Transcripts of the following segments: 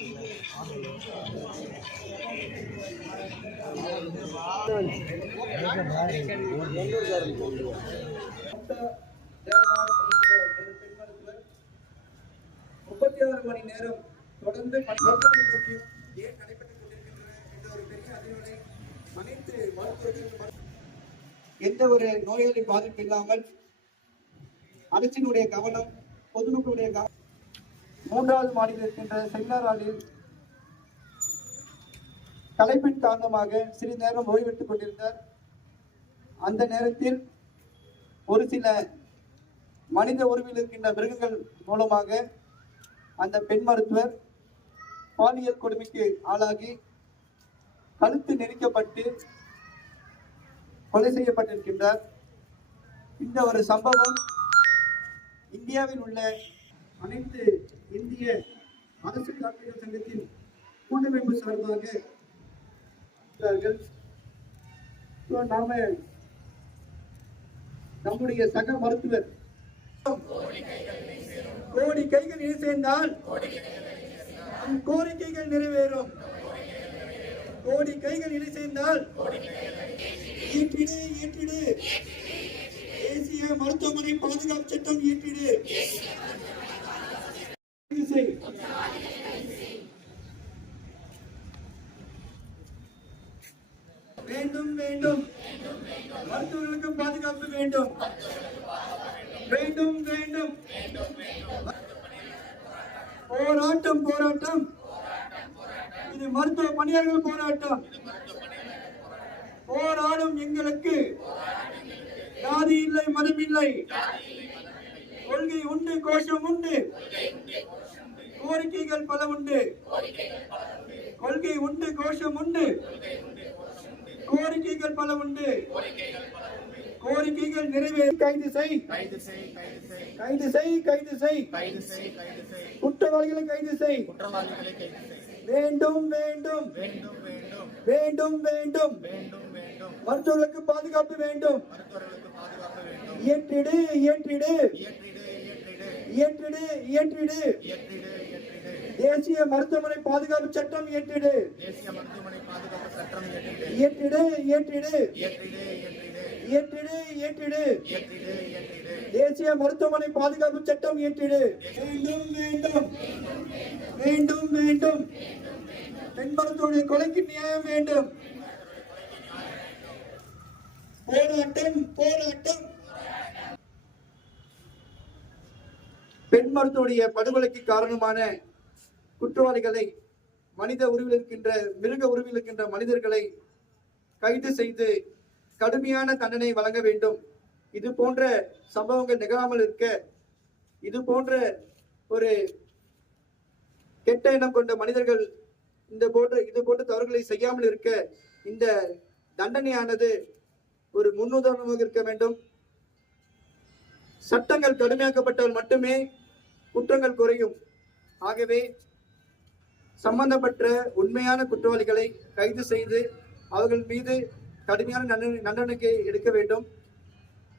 36 மணி நேரம் தொடர்ந்து மருத்துவமனை நோக்கி ஏன் நடைபெற்றுக் கொண்டிருக்கின்றன என்ற ஒரு பெரிய அதிர்வலை அனைத்து மருத்துவர்கள் எந்த ஒரு நோயாளி பாதிப்பு இல்லாமல் அரசினுடைய கவனம் பொதுமக்களுடைய கவனம் 3வது மாடியில் இருக்கின்ற செமினார் ஹாலில் களைப்பின் காரணமாக சிறிது நேரம் ஓய்வெடுத்துக் கொண்டிருந்தார். அந்த நேரத்தில் ஒரு சில மனித உருவில் இருக்கின்ற மிருகங்கள் மூலமாக அந்த பெண் மருத்துவர் பாலியல் கொடுமைக்கு ஆளாகி கழுத்து நெரிக்கப்பட்டு கொலை செய்யப்பட்டிருக்கின்றார். இந்த ஒரு சம்பவம் இந்தியாவில் உள்ள அனைத்து இந்திய அரசு டாக்டர்கள் சங்கத்தின் கூட்டமைப்பு சார்பாக நாம நம்முடைய சக மருத்துவர் கோடி கைகள் இணை சேர்ந்தால் கோரிக்கைகள் நிறைவேறும். கோடி கைகள் இணை சேர்ந்தால் இயற்றிடு தேசிய மருத்துவமனை பாதுகாப்பு சட்டம் இயற்றிடு. வேண்டும் வேண்டும் மருத்துவர்களுக்கு பாதுகாப்பு வேண்டும். வேண்டும் வேண்டும் போராட்டம் போராட்டம் இது மருத்துவ பணியாளர்கள் போராட்டம். போராடும் எங்களுக்கு ஜாதி இல்லை மதம் இல்லை, கொள்கை உண்டு கோஷம் உண்டு, கோரிக்கைகள் பல உண்டு. கொள்கை உண்டு கோஷம் உண்டு, கோரிக்கைகள் பல உண்டு. கோரிக்கைகள் நிறைவேற கைது செய் கைது செய் கைது செய் குற்றவாளிகளை கைது செய். வேண்டும் வேண்டும் வேண்டும் வேண்டும் மருத்துவர்களுக்கு பாதுகாப்பு வேண்டும். இயற்றிடு இயற்றிடு இயற்றிடு இயற்றிடு தேசிய மருத்துவமனை பாதுகாப்பு சட்டம் இயற்றிடு. இயற்றிடு இயற்றிடு இயற்றிடு இயற்றிடு தேசிய மருத்துவமனை பாதுகாப்பு சட்டம் இயற்றிடு. வேண்டும் வேண்டும் வேண்டும் வேண்டும் பெண் மருத்துவருடைய கொலைக்கு நியாயம் வேண்டும். போராட்டம் போராட்டம். பெண் மருத்துவருடைய படுகொலைக்கு காரணமான குற்றவாளிகளை, மனித உருவில் இருக்கின்ற மிருக உருவில் இருக்கின்ற மனிதர்களை கைது செய்து கடுமையான தண்டனை வழங்க வேண்டும். இது போன்ற சம்பவங்கள் நிகழாமல் இருக்க, இது போன்ற ஒரு கெட்ட எண்ணம் கொண்ட மனிதர்கள் இது போன்ற தவறுகளை செய்யாமல் இருக்க இந்த தண்டனையானது ஒரு முன்னுதாரணமாக இருக்க வேண்டும். சட்டங்கள் கடுமையாக்கப்பட்டால் மட்டுமே குற்றங்கள் குறையும். ஆகவே சம்பந்தப்பட்ட உண்மையான குற்றவாளிகளை கைது செய்து அவர்கள் மீது கடுமையான தண்டனைக்கு எடுக்க வேண்டும்.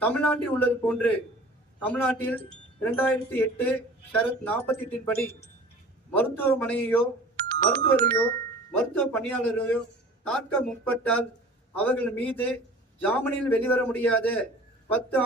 தமிழ்நாட்டில் உள்ளது போன்று தமிழ்நாட்டில் 2008 ஷரத் 48 படி மருத்துவமனையோ மருத்துவரையோ மருத்துவ பணியாளரையோ தாக்க முற்பட்டால் அவர்கள் மீது ஜாமீனில் வெளிவர முடியாத 10